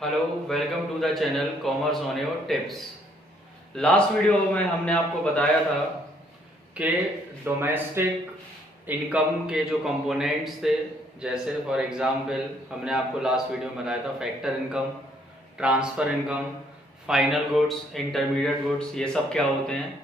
Hello, welcome to the channel commerce on your tips. Last video में हमने आपको बताया था कि डोमेस्टिक इनकम के जो कंपोनेंट्स थे, जैसे फॉर एग्जांपल हमने आपको लास्ट वीडियो में बताया था factor income, transfer income, final goods, intermediate goods, ये सब क्या होते हैं।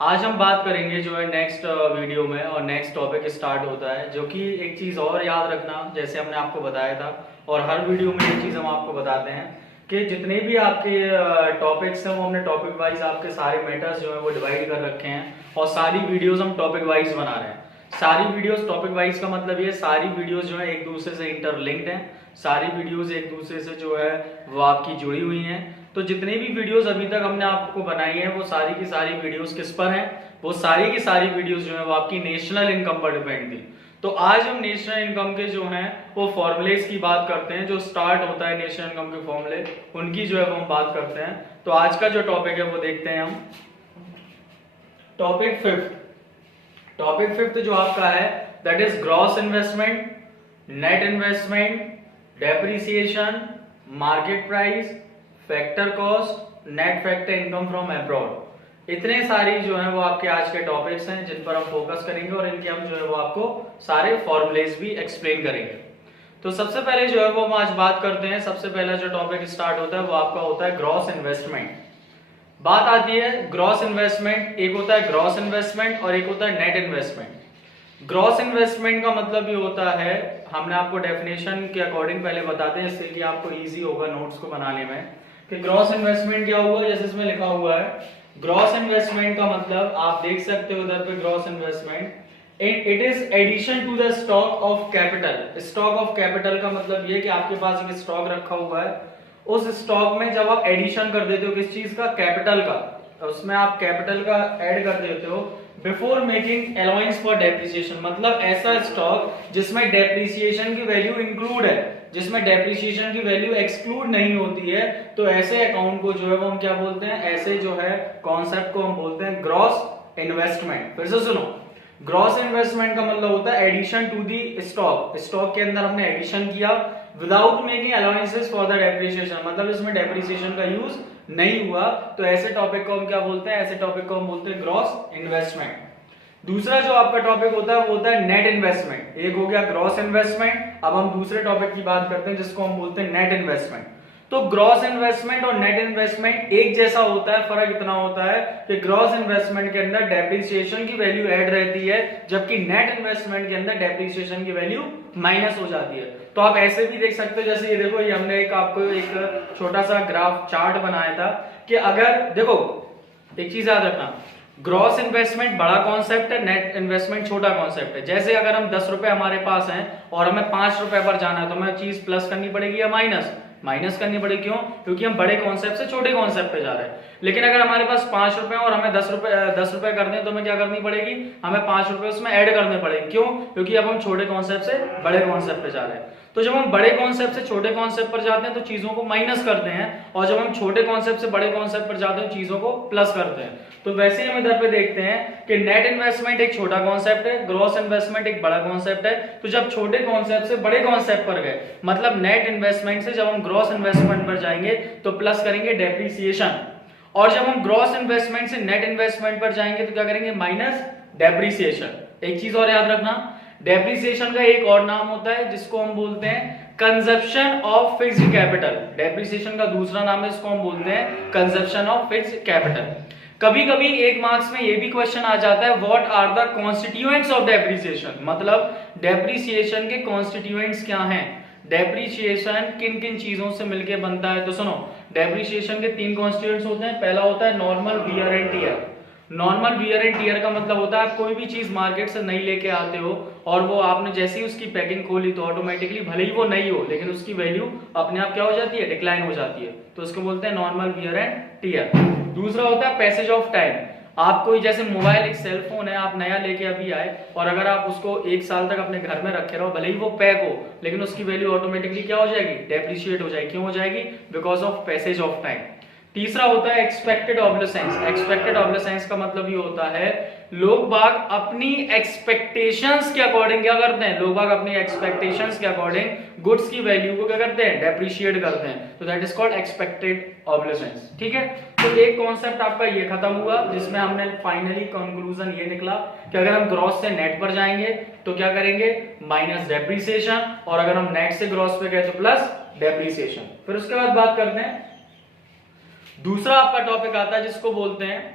आज हम बात करेंगे जो है नेक्स्ट वीडियो में, और नेक्स्ट टॉपिक स्टार्ट होता है जो कि एक चीज़ और याद रखना, जैसे हमने आपको बताया था और हर वीडियो में एक चीज़ हम आपको बताते हैं कि जितने भी आपके टॉपिक्स हैं वो हमने टॉपिक वाइज आपके सारे मैटर्स जो है वो डिवाइड कर रखे हैं और सारी वीडियोस हम टॉपिक वाइज बना रहे हैं। सारी वीडियोस टॉपिक वाइज का मतलब ये सारी वीडियोस जो है एक दूसरे से इंटरलिंक्ड हैं, सारी वीडियोस एक दूसरे से जो है वो आपकी जुड़ी हुई हैं। तो जितनी भी वीडियोस अभी तक हमने आपको बनाई है वो सारी की सारी वीडियोस किस पर हैं, वो सारी की सारी वीडियोस जो है वो आपकी नेशनल इनकम पर डिपेंड थी। तो आज हम नेशनल इनकम के जो हैं वो फॉर्मूलेस की बात करते हैं, जो स्टार्ट होता है नेशनल इनकम के फॉर्मूले, उनकी जो है वो हम बात करते हैं। तो आज का जो टॉपिक है वो देखते हैं हम। टॉपिक फिफ्थ जो आपका है that is gross investment, net investment, depreciation, market price, factor cost, net factor income from abroad. इतने सारी जो है वो आपके आज के टॉपिक्स हैं जिन पर हम फोकस करेंगे और इनके हम जो है वो आपको सारे फॉर्मूलेस भी एक्सप्लेन करेंगे। तो सबसे पहले जो है वो हम आज बात करते हैं, सबसे पहला जो टॉपिक स्टार्ट होता है वो आपका होता है ग्रॉस इन्वेस्टमेंट। बात आती है ग्रॉस इन्वेस्टमेंट, एक होता है ग्रॉस इन्वेस्टमेंट और एक होता है नेट इन्वेस्टमेंट। ग्रॉस इन्वेस्टमेंट का मतलब ये होता है, हमने आपको डेफिनेशन के अकॉर्डिंग पहले बताते हैं इससे कि आपको इजी होगा नोट्स को बनाने में, कि ग्रॉस इन्वेस्टमेंट क्या हुआ। जैसे इसमें लिखा हुआ है ग्रॉस इन्वेस्टमेंट का मतलब आप देख सकते हो उधर पे, gross investment it is addition to the stock of capital. Stock of capital का मतलब ये कि आपके पास एक स्टॉक रखा हुआ है, उस स्टॉक में जब आप एडिशन कर देते हो किस चीज का, कैपिटल का, उसमें आप कैपिटल का ऐड कर देते हो before making allowance for depreciation. मतलब ऐसा स्टॉक जिसमें डेप्रिसिएशन की वैल्यू इंक्लूड है, जिसमें डेप्रिसिएशन की वैल्यू एक्सक्लूड नहीं होती है, तो ऐसे अकाउंट को जो है वो हम क्या बोलते हैं, ऐसे जो है कॉन्सेप्ट को हम बोलते हैं ग्रॉस इन्वेस्टमेंट। फिर से सुनो, ग्रॉस इन्वेस्टमेंट का मतलब होता है addition to the stock, stock के अंदर हमने एडिशन किया without making allowances for the depreciation, मतलब इसमें डेप्रिसिएशन का यूज नहीं हुआ, तो ऐसे टॉपिक को हम क्या बोलते हैं, ऐसे टॉपिक को हम बोलते हैं ग्रॉस इन्वेस्टमेंट। दूसरा जो आपका टॉपिक होता है वो होता है नेट इन्वेस्टमेंट। एक हो गया ग्रॉस इन्वेस्टमेंट, अब हम दूसरे टॉपिक की बात करते हैं जिसको हम बोलते हैं नेट इन्वेस्टमेंट। तो ग्रॉस इन्वेस्टमेंट और नेट इन्वेस्टमेंट एक जैसा होता है, फर्क इतना होता है कि ग्रॉस इन्वेस्टमेंट के अंदर डेप्रिसिएशन की वैल्यू ऐड रहती है, जबकि नेट इन्वेस्टमेंट के अंदर डेप्रिसिएशन की वैल्यू माइनस हो जाती है। तो आप ऐसे भी देख सकते हो, जैसे ये देखो, ये हमने आपको एक छोटा सा ग्राफ चार्ट बनाया था कि अगर देखो एक चीज याद रखना, ग्रॉस इन्वेस्टमेंट बड़ा कॉन्सेप्ट है, नेट इन्वेस्टमेंट छोटा कॉन्सेप्ट है। जैसे अगर हम 10 रुपए हमारे पास हैं और हमें 5 रुपए पर जाना है तो हमें चीज प्लस करनी पड़ेगी या माइनस करनी पड़ेगी। क्यों? क्योंकि हम बड़े कॉन्सेप्ट से छोटे कॉन्सेप्ट पे जा रहे हैं। लेकिन अगर हमारे पास 5 रुपए और हमें 10 रुपए करने हैं तो हमें क्या करनी पड़ेगी, हमें 5 रुपए उसमें ऐड करने पड़ेंगे। क्यों? क्योंकि अब हम छोटे कॉन्सेप्ट से बड़े कॉन्सेप्ट पे जा रहे हैं। तो जब हम बड़े कॉन्सेप्ट से छोटे कॉन्सेप्ट पर जाते हैं तो चीजों को माइनस करते हैं, और जब हम छोटे कॉन्सेप्ट से बड़े कॉन्सेप्ट पर जाते हैं चीजों को प्लस करते हैं। तो वैसे ही हम इधर पे देखते हैं कि नेट इन्वेस्टमेंट एक छोटा कॉन्सेप्ट है, ग्रॉस इन्वेस्टमेंट एक बड़ा कॉन्सेप्ट है। तो जब छोटे कॉन्सेप्ट से बड़े कॉन्सेप्ट पर गए, मतलब नेट इन्वेस्टमेंट से जब हम ग्रॉस इन्वेस्टमेंट पर जाएंगे तो प्लस करेंगे डेप्रिसिएशन, और जब हम ग्रॉस इन्वेस्टमेंट से नेट इन्वेस्टमेंट पर जाएंगे तो क्या करेंगे, माइनस डेप्रिसिएशन। एक चीज और याद रखना, डेप्रिसिएशन का एक और नाम होता है जिसको हम बोलते हैं consumption of fixed capital. Depreciation का दूसरा नाम है, इसको हम बोलते हैं कंजप्शन ऑफ फिक्स्ड कैपिटल। कभी कभी एक मार्क्स में ये भी क्वेश्चन आ जाता है, what are the constituents of depreciation, मतलब डेप्रिसिएशन के कॉन्स्टिट्यूएंट्स क्या हैं, डेप्रिसिएशन किन किन चीजों से मिलकर बनता है। तो सुनो, डेप्रिसिएशन के 3 कॉन्स्टिट्यूएंट्स होते हैं। पहला होता है normal wear and tear. Normal wear and tear का मतलब होता है आप कोई भी चीज मार्केट से नई लेके आते हो और वो आपने जैसे ही उसकी पैकिंग खोली तो ऑटोमेटिकली, भले ही वो नई हो लेकिन उसकी वैल्यू अपने आप क्या हो जाती है, डिक्लाइन हो जाती है। तो उसको बोलते हैं नॉर्मल वियर एंड टियर। दूसरा होता है पैसेज ऑफ टाइम। आप कोई जैसे मोबाइल, एक सेल फोन है, आप नया लेके अभी आए और अगर आप उसको 1 साल तक अपने घर में रखे रहो, भले ही वो पैक हो, लेकिन उसकी वैल्यू ऑटोमेटिकली क्या हो जाएगी, डेप्रिशिएट हो जाएगी। क्यों हो जाएगी? Because of passage of time. तीसरा होता है एक्सपेक्टेड ऑब्सोलेंस। एक्सपेक्टेड ऑब्सोलेंस का मतलब ये होता है लोग बाग अपनी एक्सपेक्टेशंस के अकॉर्डिंग क्या करते हैं, लोग बाग अपनी एक्सपेक्टेशंस के अकॉर्डिंग गुड्स की वैल्यू को क्या करते हैं, डेप्रिशिएट करते हैं। तो that is called expected obligations. ठीक है, तो एक कॉन्सेप्ट आपका ये खत्म हुआ जिसमें हमने फाइनली कंक्लूजन ये निकला कि अगर हम ग्रॉस से नेट पर जाएंगे तो क्या करेंगे, माइनस डेप्रिसिएशन, और अगर हम नेट से ग्रॉस पे गए तो प्लस डेप्रिसिएशन। फिर उसके बाद बात करते हैं दूसरा आपका टॉपिक आता है जिसको बोलते हैं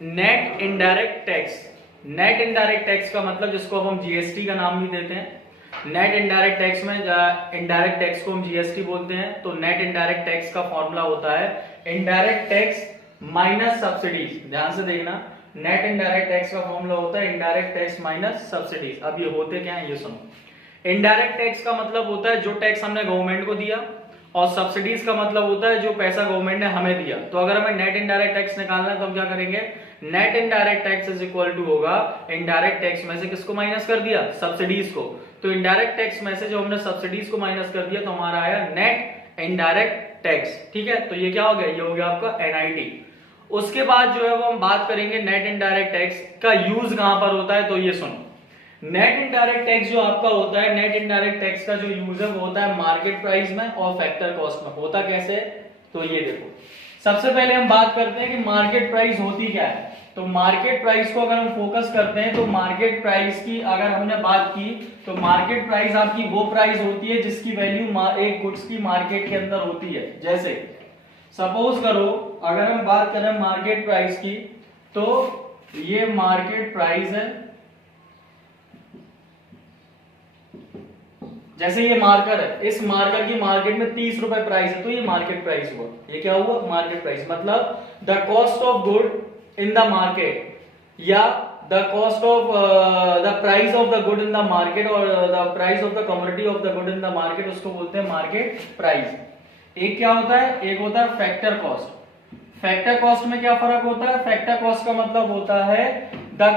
net indirect tax. Net indirect tax का मतलब जिसको अब हम जीएसटी का नाम भी देते हैं, नेट इनडायरेक्ट टैक्स में इनडायरेक्ट टैक्स को हम जीएसटी बोलते हैं। तो नेट इनडायरेक्ट टैक्स का फॉर्मूला होता है इनडायरेक्ट टैक्स माइनस सब्सिडीज। ध्यान से देखना, नेट इनडायरेक्ट टैक्स का फॉर्मूला होता है इनडायरेक्ट टैक्स माइनस सब्सिडीज। अब ये होते क्या है ये सुनो। इनडायरेक्ट टैक्स का मतलब होता है जो टैक्स हमने गवर्नमेंट को दिया, और सब्सिडीज का मतलब होता है जो पैसा गवर्नमेंट ने हमें दिया। तो अगर हमें नेट इनडायरेक्ट टैक्स निकालना है तो हम क्या करेंगे, net indirect tax is equal to होगा इनडायरेक्ट टैक्स में से किसको माइनस कर दिया, सब्सिडीज को। तो इनडायरेक्ट टैक्स में से जो हमने सब्सिडीज को माइनस कर दिया तो हमारा आया नेट इनडायरेक्ट टैक्स। ठीक है, तो ये क्या हो गया, ये हो गया आपका एनआईटी। उसके बाद जो है वो हम बात करेंगे नेट इनडायरेक्ट टैक्स का यूज कहां पर होता है। तो ये सुनो, नेट इनडायरेक्ट टैक्स जो आपका होता है, नेट इनडायरेक्ट टैक्स का जो यूज है वो होता है मार्केट प्राइस में और फैक्टर कॉस्ट में। होता कैसे, तो ये देखो, सबसे पहले हम बात करते हैं कि मार्केट प्राइस होती क्या है। तो मार्केट प्राइस को अगर हम फोकस करते हैं तो मार्केट प्राइस की अगर हमने बात की तो मार्केट प्राइस आपकी वो प्राइस होती है जिसकी वैल्यू एक गुड्स की मार्केट के अंदर होती है। जैसे सपोज करो अगर हम बात करें मार्केट प्राइस की, तो ये मार्केट प्राइस है, जैसे ये मार्कर है, इस मार्कर की मार्केट में 30 रुपए प्राइस है, तो ये मार्केट प्राइस हुआ। ये क्या हुआ, मार्केट प्राइस। मतलब the cost of good in the market, या the cost of the price of the good in the market, और the price of the commodity of the good in the market, उसको बोलते हैं market price. एक क्या होता है, एक होता है फैक्टर कॉस्ट। फैक्टर कॉस्ट में क्या फर्क होता है, फैक्टर कॉस्ट का मतलब होता है द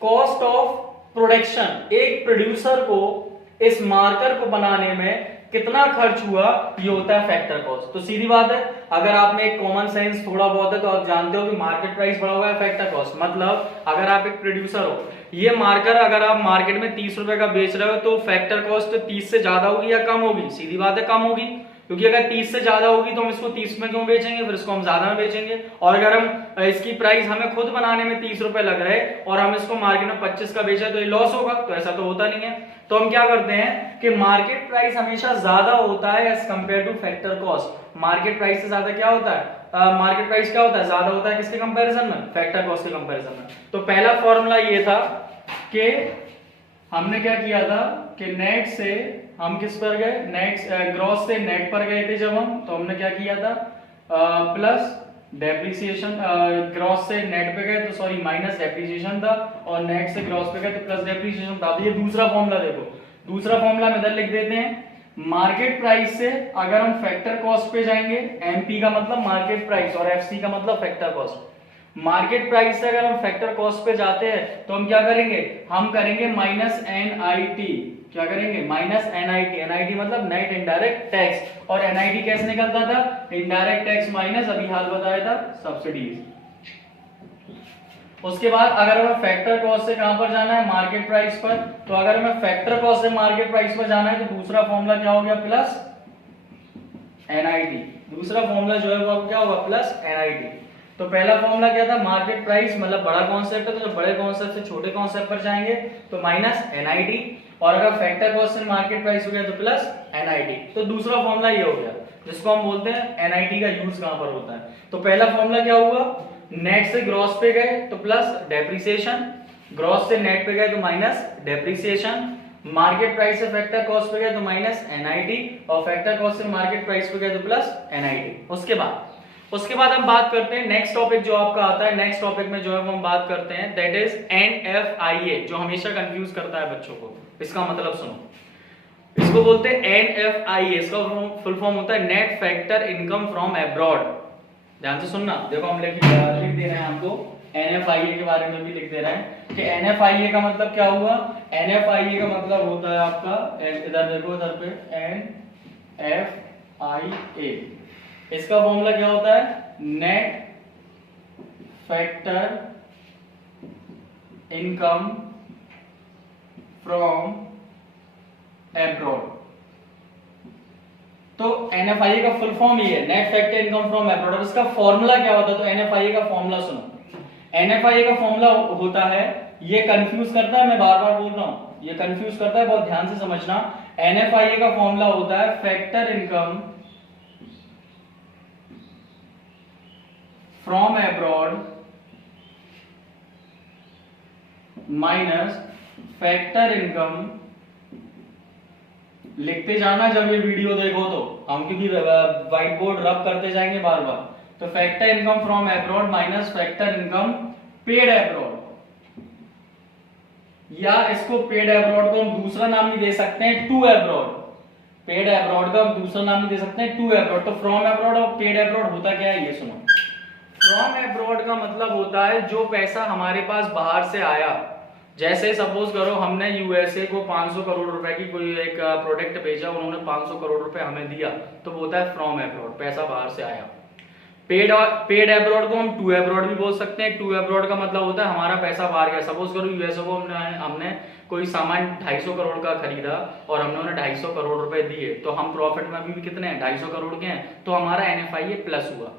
कॉस्ट ऑफ प्रोडक्शन। एक प्रोड्यूसर को इस मार्कर को बनाने में कितना खर्च हुआ, ये होता है फैक्टर कॉस्ट। तो सीधी बात है, अगर आप में एक कॉमन सेंस थोड़ा बहुत है तो आप जानते हो कि मार्केट प्राइस बढ़ा हुआ है फैक्टर कॉस्ट। मतलब अगर आप एक प्रोड्यूसर हो, ये मार्कर अगर आप मार्केट में 30 रुपए का बेच रहे हो तो फैक्टर कॉस्ट 30 से ज्यादा होगी या कम होगी, सीधी बात है कम होगी, क्योंकि अगर 30 से ज्यादा होगी तो हम इसको 30 में क्यों बेचेंगे, फिर इसको हम ज्यादा में बेचेंगे। और अगर हम इसकी प्राइस हमें खुद बनाने में 30 रुपए लग रहे और हम इसको मार्केट में 25 का बेचा तो ये लॉस होगा, तो ऐसा तो होता नहीं है। तो हम क्या करते हैं कि मार्केट प्राइस हमेशा ज्यादा होता है as compare to factor cost. Market price से ज्यादा क्या होता है, मार्केट प्राइस क्या होता है, ज्यादा होता है किसके कंपैरिजन में, फैक्टर कॉस्ट के कंपैरिजन में। तो पहला फॉर्मूला ये था कि हमने क्या किया था कि नेट से हम किस पर गए, नेट ग्रॉस से नेट पर गए थे जब हम, तो हमने क्या किया था प्लस डेप्रिसिएशन, ग्रॉस से नेट पे गए तो सॉरी माइनस डेप्रिसिएशन था, और नेट से ग्रॉस पे गए तो प्लस डेप्रिसिएशन था। ये दूसरा फॉर्मूला देखो, दूसरा फॉर्मूला में इधर लिख देते हैं मार्केट प्राइस से अगर हम फैक्टर कॉस्ट पे जाएंगे, एमपी का मतलब मार्केट प्राइस और एफसी का मतलब फैक्टर कॉस्ट। मार्केट प्राइस से अगर हम फैक्टर कॉस्ट पे जाते हैं तो हम क्या करेंगे, हम करेंगे माइनस एनआईटी। क्या करेंगे, माइनस एनआईटी। एनआईटी मतलब नेट इनडायरेक्ट टैक्स, और एनआईटी कैसे निकलता था, इनडायरेक्ट टैक्स माइनस अभी हाल बताया था सब्सिडीज। उसके बाद अगर हमें फैक्टर कॉस्ट से कहां पर जाना है, मार्केट प्राइस पर, तो अगर हमें फैक्टर कॉस्ट से मार्केट प्राइस पर जाना है तो दूसरा फॉर्मूला क्या हो गया, प्लस एनआईटी। दूसरा फॉर्मूला जो है वो क्या होगा, प्लस एनआईटी। तो पहला फॉर्मूला क्या था, मार्केट प्राइस मतलब बड़ा कॉन्सेप्ट है, तो जब बड़े कॉन्सेप्ट से छोटे कॉन्सेप्ट पर जाएंगे तो माइनस एनआईटी, और अगर फैक्टर कॉस्ट से मार्केट प्राइस हो गया तो प्लस एनआईटी। तो दूसरा फॉर्मूला ये हो गया जिसको हम बोलते हैं एनआईटी का यूज कहां पर होता है। तो पहला फॉर्मूला क्या हुआ, नेट से ग्रॉस पे गए तो प्लस डेप्रिसिएशन, ग्रॉस से नेट पे गए तो माइनस डेप्रिसिएशन, मार्केट प्राइस से फैक्टर कॉस्ट पे गए तो माइनस एनआईटी, और फैक्टर कॉस्ट से मार्केट प्राइस पे गए तो प्लस एनआईटी। उसके बाद हम बात करते हैं नेक्स्ट टॉपिक जो आपका आता है, नेक्स्ट टॉपिक में जो है वो हम बात करते हैं दैट इज एनएफआईए, जो हमेशा कंफ्यूज करता है बच्चों को। इसका मतलब सुनो, इसको बोलते हैं एनएफआईए, इसका फुल फॉर्म होता है net factor income from abroad. ध्यान से सुनना, देखो हम लिख दे रहे हैं आपको, एनएफआईए के बारे में भी लिख दे रहे हैं कि एनएफआईए का मतलब क्या हुआ। एनएफआईए का मतलब होता है आपका, इधर देखो इधर पे, एनएफआईए, इसका फॉर्मूला क्या होता है, net factor income from abroad. तो NFIA का फुल फॉर्म ये है, net factor income from abroad. अब इसका फॉर्मूला क्या होता है, तो NFIA का फॉर्मूला सुनो। NFIA का फॉर्मूला होता है, ये कंफ्यूज करता है, मैं बार बार बोल रहा हूं, ये कंफ्यूज करता है, बहुत ध्यान से समझना। NFIA का फॉर्मूला होता है factor income from abroad minus factor income, लिखते जाना जब ये वीडियो देखो तो, हम क्योंकि व्हाइट बोर्ड रब करते जाएंगे बार बार। तो factor income from abroad minus factor income paid abroad, या इसको पेड एब्रॉड को हम दूसरा नाम भी दे सकते हैं टू एब्रॉड। पेड एब्रॉड का हम दूसरा नाम भी दे सकते हैं टू एब्रॉड। तो फ्रॉम एब्रॉड और पेड एब्रॉड होता क्या है ये सुनो। फ्रॉम एब्रॉड का मतलब होता है जो पैसा हमारे पास बाहर से आया, जैसे सपोज करो हमने यूएसए को 500 करोड़ रुपए की कोई एक प्रोडक्ट भेजा, उन्होंने 500 करोड़ रुपए हमें दिया, तो वो होता है फ्रॉम एब्रॉड, पैसा बाहर से आया। पेड एब्रॉड को हम टू एब्रॉड भी बोल सकते हैं। टू एब्रॉड का मतलब होता है हमारा पैसा बाहर गया। सपोज करो यूएसए को हमने कोई सामान 250 करोड़ का खरीदा और हमने उन्हें 250 करोड़ रुपए दिए, तो हम प्रॉफिट में अभी भी कितने हैं, 250 करोड़ के हैं, तो हमारा NFIA प्लस हुआ।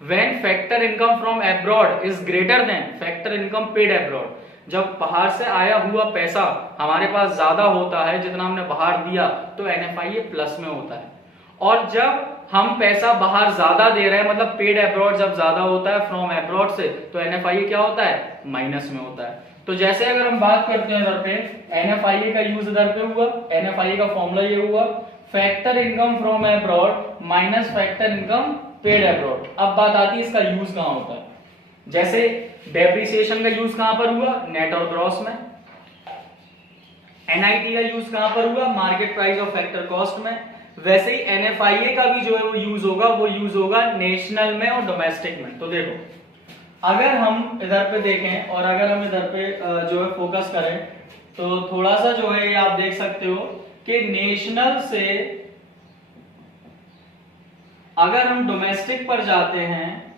When factor income from abroad is greater than factor income paid abroad, जब बाहर से आया हुआ पैसा हमारे पास ज्यादा होता है जितना हमने बाहर दिया, तो NFIA प्लस में होता है। और जब हम पैसा बाहर ज्यादा दे रहे हैं, मतलब पेड एब्रॉड जब ज्यादा होता है फ्रॉम एब्रॉड से, तो NFIA क्या होता है, माइनस में होता है। तो जैसे अगर हम बात करते हैं इधर पे, NFIA का यूज इधर पे हुआ, NFIA का फॉर्मूला ये हुआ factor income from abroad minus factor income paid abroad. अब बात आती है इसका यूज कहां होता है। जैसे डेप्रिसिएशन का यूज कहां पर हुआ, नेट और ग्रॉस में। NIT का यूज कहां पर हुआ, मार्केट प्राइस और फैक्टर कॉस्ट में। वैसे ही NFIA का भी जो है वो यूज होगा नेशनल में और डोमेस्टिक में। तो देखो अगर हम इधर पे देखें और अगर हम इधर पे जो है फोकस करें, तो थोड़ा सा जो है ये आप देख सकते हो कि नेशनल से अगर हम डोमेस्टिक पर जाते हैं,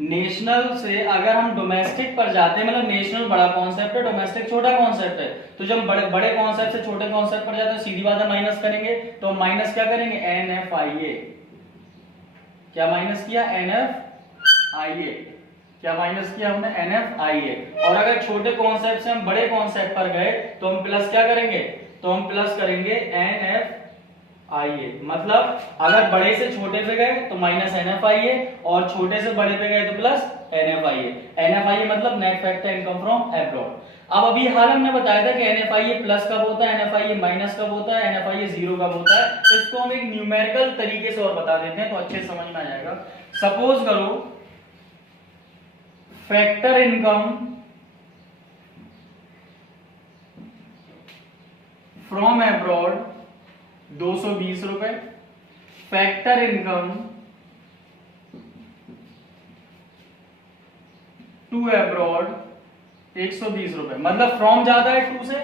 नेशनल से अगर हम डोमेस्टिक पर जाते हैं, मतलब नेशनल बड़ा कॉन्सेप्ट है, डोमेस्टिक छोटा कॉन्सेप्ट है, तो जब बड़े कॉन्सेप्ट से छोटे कॉन्सेप्ट पर जाते हैं सीधी बात है माइनस करेंगे। तो माइनस क्या करेंगे, NFIA। क्या माइनस किया, NFIA। क्या माइनस किया हमने, NFIA। और अगर छोटे कॉन्सेप्ट से हम बड़े कॉन्सेप्ट पर गए तो हम प्लस क्या करेंगे, तो हम प्लस करेंगे NFIA। मतलब अगर बड़े से छोटे पे गए तो माइनस NFIA और छोटे से बड़े पे गए तो प्लस NFIA। NFIA मतलब net factor income from abroad. अब अभी हाल हमने बताया था कि NFIA प्लस कब होता है, NFIA माइनस कब होता है, NFIA जीरो कब होता है। तो इसको हम एक न्यूमेरिकल तरीके से और बता देते हैं तो अच्छे समझ में आ जाएगा। सपोज करो फैक्टर इनकम फ्रॉम एब्रॉड 220 रुपए, फैक्टर इनकम टू एब्रॉड 120 रुपए। मतलब फ्रॉम ज्यादा है टू से,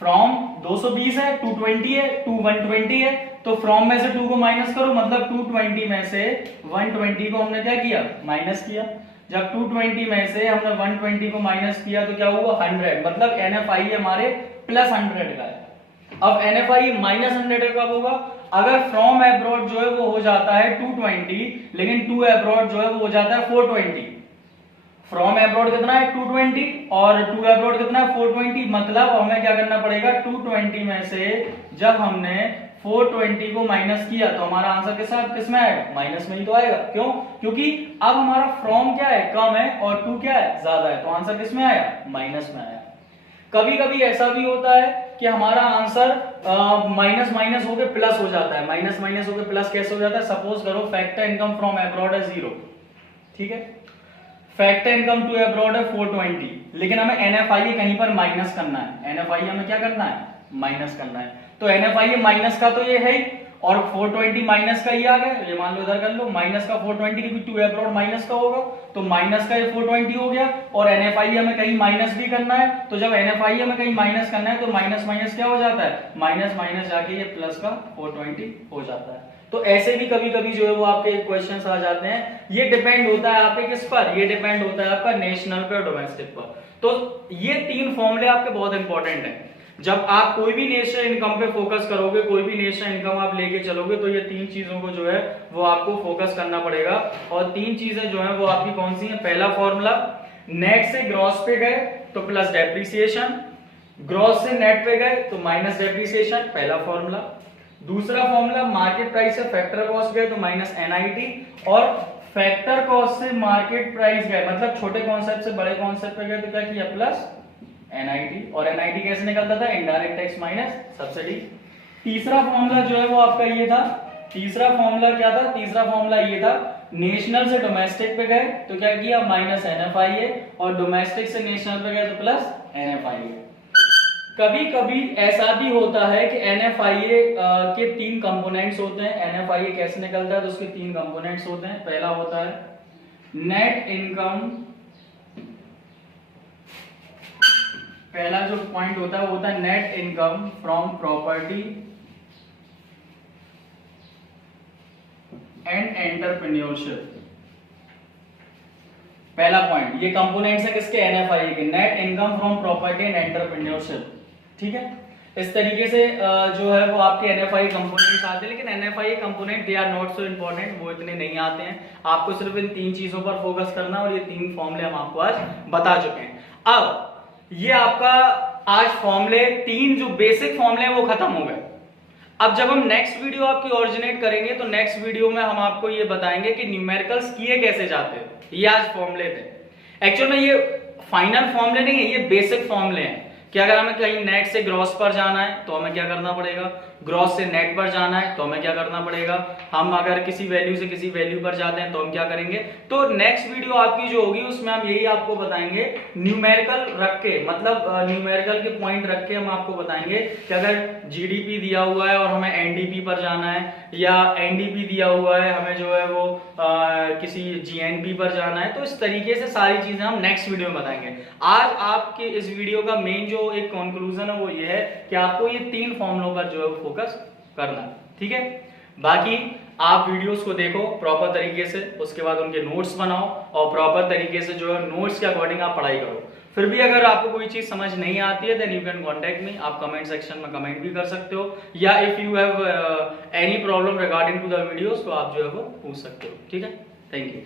फ्रॉम 220 है, 220 है, 120 है, तो फ्रॉम में से 2 को माइनस करो, मतलब 220 में से 120 को हमने क्या किया, माइनस किया। जब 220 में से हमने 120 को माइनस किया तो क्या हुआ, 100। मतलब NFIA हमारे प्लस 100 का है। अब NFIA माइनस 100 कब होगा, अगर फ्रॉम एब्रॉड जो है वो हो जाता है 220, लेकिन टू एब्रॉड जो है वो हो जाता है 420। फ्रॉम एब्रॉड कितना है 220 और टू एब्रॉड कितना है 420। मतलब हमें क्या करना पड़ेगा, 220 में से जब हमने 420 को माइनस किया तो हमारा आंसर किस में आएगा, माइनस में ही तो आएगा। क्यों, क्योंकि अब हमारा फ्रॉम क्या है, कम है, और टू क्या है, ज्यादा है, तो आंसर किस में आया, माइनस में आया। कभी कभी ऐसा भी होता है कि हमारा आंसर माइनस माइनस होकर प्लस हो जाता है। माइनस माइनस होकर प्लस कैसे हो जाता है, सपोज करो फैक्टर इनकम फ्रॉम एब्रॉड है 0, ठीक है, फैक्टर इनकम टू एब्रॉड है 420, लेकिन हमें NFIA कहीं पर माइनस करना है। NFIA हमें क्या करना है, माइनस करना है। तो NFIA माइनस का तो ये है ही, और 420 माइनस का ही आ गया, ये मान लो इधर कर लो, माइनस का 420 क्योंकि 2 अब्रॉड माइनस का होगा, तो माइनस का ये 420 हो गया। और NFI हमें कहीं माइनस भी करना है, तो जब NFI हमें कहीं माइनस करना है तो माइनस माइनस क्या हो जाता है, माइनस माइनस जाके ये प्लस का 420 हो जाता है। तो ऐसे भी कभी कभी जो है वो आपके क्वेश्चंस आ जाते हैं। ये डिपेंड होता है आपके किस पर, ये डिपेंड होता है आपका नेशनल पे और डोमेस्टिक पर। तो ये 3 फॉर्मूले आपके बहुत इंपॉर्टेंट है। जब आप कोई भी नेशनल इनकम पे फोकस करोगे, कोई भी नेशनल इनकम आप लेके चलोगे, तो ये 3 चीजों को जो है वो आपको फोकस करना पड़ेगा। और 3 चीजें जो है वो आपकी कौन सी है? पहला फॉर्मूला, नेट से ग्रॉस पे गए तो प्लस डेप्रिसिएशन, ग्रॉस से नेट पे गए तो माइनस डेप्रिसिएशन, पहला फॉर्मूला। दूसरा फॉर्मूला, मार्केट प्राइस से फैक्टर कॉस्ट गए तो माइनस NIT, और फैक्टर कॉस्ट से मार्केट प्राइस गए, मतलब छोटे कॉन्सेप्ट से बड़े कॉन्सेप्ट पे गए तो क्या किया, प्लस NIT। और NIT कैसे निकलता था? Indirect tax minus subsidy. तीसरा फॉर्मूला जो है वो आपका ये था, तीसरा फॉर्मूला क्या था? तीसरा फॉर्मूला ये था, नेशनल से डोमेस्टिक पे गए तो क्या किया, माइनस NFIA, और डोमेस्टिक से नेशनल पे गए तो प्लस NFIA। कभी कभी ऐसा भी होता है कि NFIA के 3 कंपोनेंट्स होते हैं। NFIA कैसे निकलता है? तो उसके 3 कंपोनेंट्स होते हैं। पहला होता है नेट इनकम, पहला जो पॉइंट होता है वो होता है net income from property and entrepreneurship. पहला पॉइंट, ये कंपोनेंट्स है किसके? NFIA के, net income from property and entrepreneurship. ठीक है, इस तरीके से जो है वो आपके NFIA कंपोनेंट्स आते हैं। लेकिन NFIA component they are not so important, वो इतने नहीं आते हैं। आपको सिर्फ इन 3 चीजों पर फोकस करना, और ये 3 फॉर्मूले हम आपको आज बता चुके हैं। अब ये आपका आज फॉर्मूले 3 जो बेसिक फॉर्मूले हैं वो खत्म हो गए। अब जब हम नेक्स्ट वीडियो आपकी ओरिजिनेट करेंगे तो नेक्स्ट वीडियो में हम आपको ये बताएंगे कि न्यूमेरिकल्स किए कैसे जाते हैं। ये आज फॉर्मूले थे, एक्चुअल में ये फाइनल फॉर्मूले नहीं है, ये बेसिक फॉर्मूले हैं कि अगर हमें कहीं नेट से ग्रॉस पर जाना है तो हमें क्या करना पड़ेगा, ग्रॉस से नेट पर जाना है तो हमें क्या करना पड़ेगा, हम अगर किसी वैल्यू से किसी वैल्यू पर जाते हैं तो हम क्या करेंगे। तो नेक्स्ट वीडियो आपकी जो होगी उसमें हम यही आपको बताएंगे, न्यूमेरिकल रख के, मतलब न्यूमेरिकल के पॉइंट रख के हम आपको बताएंगे कि अगर GDP दिया हुआ है और हमें NDP पर जाना है, या NDP दिया हुआ है हमें जो है वो किसी GNP पर जाना है, तो इस तरीके से सारी चीजें हम नेक्स्ट वीडियो में बताएंगे। आज आपके इस वीडियो का मेन जो एक कंक्लूजन है वो ये है कि आपको ये 3 फॉर्मूलों पर जो है फोकस करना है। ठीक है, बाकी आप वीडियोस को देखो प्रॉपर तरीके से, उसके बाद उनके नोट्स बनाओ और प्रॉपर तरीके से जो है नोट्स के अकॉर्डिंग आप पढ़ाई करो। फिर भी अगर आपको कोई चीज समझ नहीं आती है then you can contact me, आप कमेंट सेक्शन में कमेंट भी कर सकते हो, या if you have any problem regarding to the videos तो आप जो है वो पूछ सकते हो। ठीक है, थैंक यू।